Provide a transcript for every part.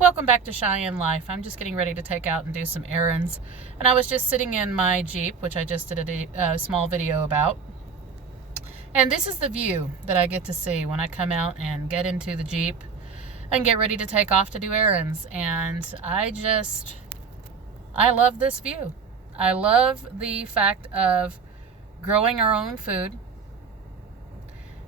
Welcome back to Cheyenne Life. I'm just getting ready to take out and do some errands. And I was just sitting in my Jeep, which I just did a small video about. And this is the view that I get to see when I come out and get into the Jeep and get ready to take off to do errands. And I love this view. I love the fact of growing our own food.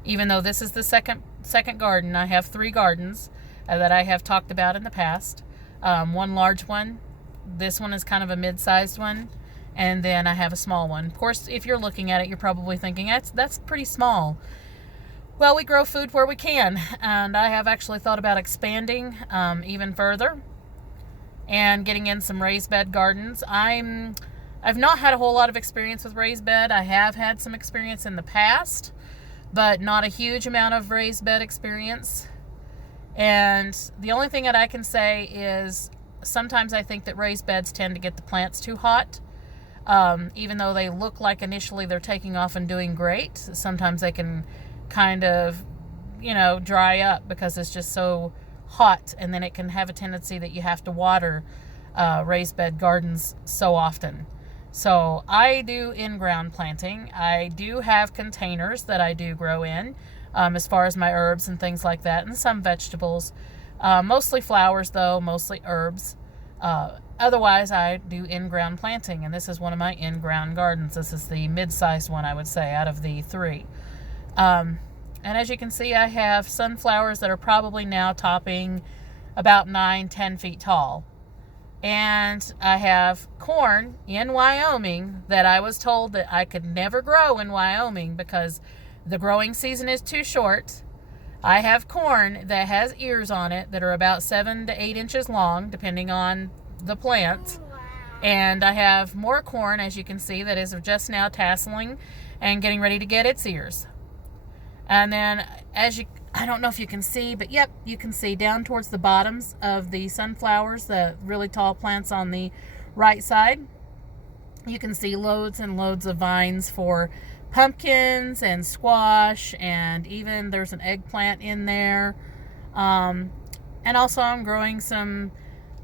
Even though this is the second garden, I have 3 gardens that I have talked about in the past. One large one. This one is kind of a mid-sized one. And then I have a small one. Of course, if you're looking at it, you're probably thinking, that's pretty small. Well, we grow food where we can. And I have actually thought about expanding even further and getting in some raised bed gardens. I've not had a whole lot of experience with raised bed. I have had some experience in the past, but not a huge amount of raised bed experience. And the only thing that I can say is sometimes I think that raised beds tend to get the plants too hot. Even though they look like initially they're taking off and doing great, sometimes they can kind of, dry up because it's just so hot, and then it can have a tendency that you have to water raised bed gardens so often. So I do in-ground planting. I do have containers that I do grow in. As far as my herbs and things like that, and some vegetables. Mostly flowers, though, mostly herbs. Otherwise, I do in-ground planting, and this is one of my in-ground gardens. This is the mid-sized one, I would say, out of the 3. And as you can see, I have sunflowers that are probably now topping about 9-10 feet tall. And I have corn in Wyoming that I was told that I could never grow in Wyoming because the growing season is too short. I have corn that has ears on it that are about 7 to 8 inches long, depending on the plant. And I have more corn, as you can see, that is just now tasseling and getting ready to get its ears. And then, I don't know if you can see, but yep, you can see down towards the bottoms of the sunflowers, the really tall plants on the right side. You can see loads and loads of vines for pumpkins and squash, and even there's an eggplant in there. And also I'm growing some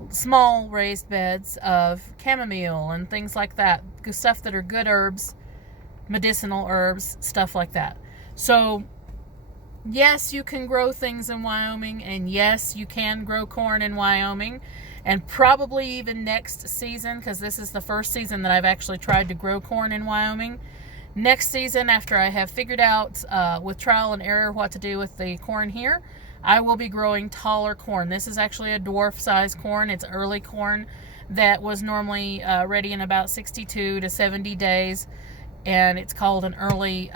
small raised beds of chamomile and things like that. Stuff that are good herbs, medicinal herbs, stuff like that. So yes, you can grow things in Wyoming, and yes, you can grow corn in Wyoming, and probably even next season, because this is the first season that I've actually tried to grow corn in Wyoming. Next season, after I have figured out with trial and error what to do with the corn here, I will be growing taller corn. This is actually a dwarf size corn. It's early corn that was normally ready in about 62 to 70 days. And it's called an early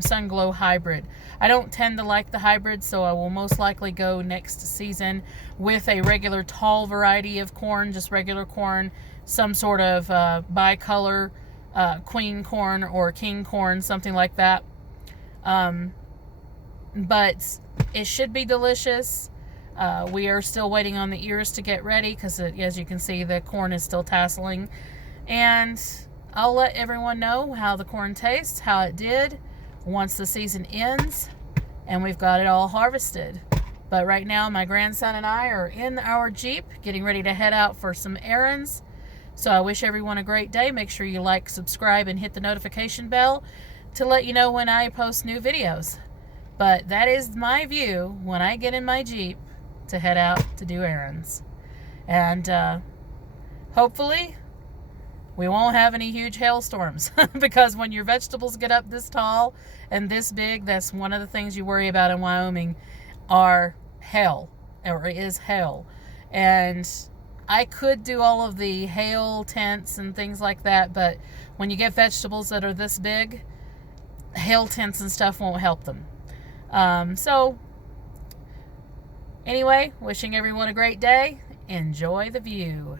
sun glow hybrid. I don't tend to like the hybrid, so I will most likely go next season with a regular tall variety of corn, just regular corn, some sort of bicolor queen corn or king corn, something like that. But it should be delicious. We are still waiting on the ears to get ready because, as you can see, the corn is still tasseling. And I'll let everyone know how the corn tastes, how it did, once the season ends and we've got it all harvested. But right now, my grandson and I are in our Jeep getting ready to head out for some errands. So I wish everyone a great day. Make sure you like, subscribe, and hit the notification bell to let you know when I post new videos. But that is my view when I get in my Jeep to head out to do errands. And hopefully we won't have any huge hailstorms because when your vegetables get up this tall and this big, that's one of the things you worry about in Wyoming are hail, or is hail. And I could do all of the hail tents and things like that, but when you get vegetables that are this big, hail tents and stuff won't help them. So anyway, wishing everyone a great day. Enjoy the view.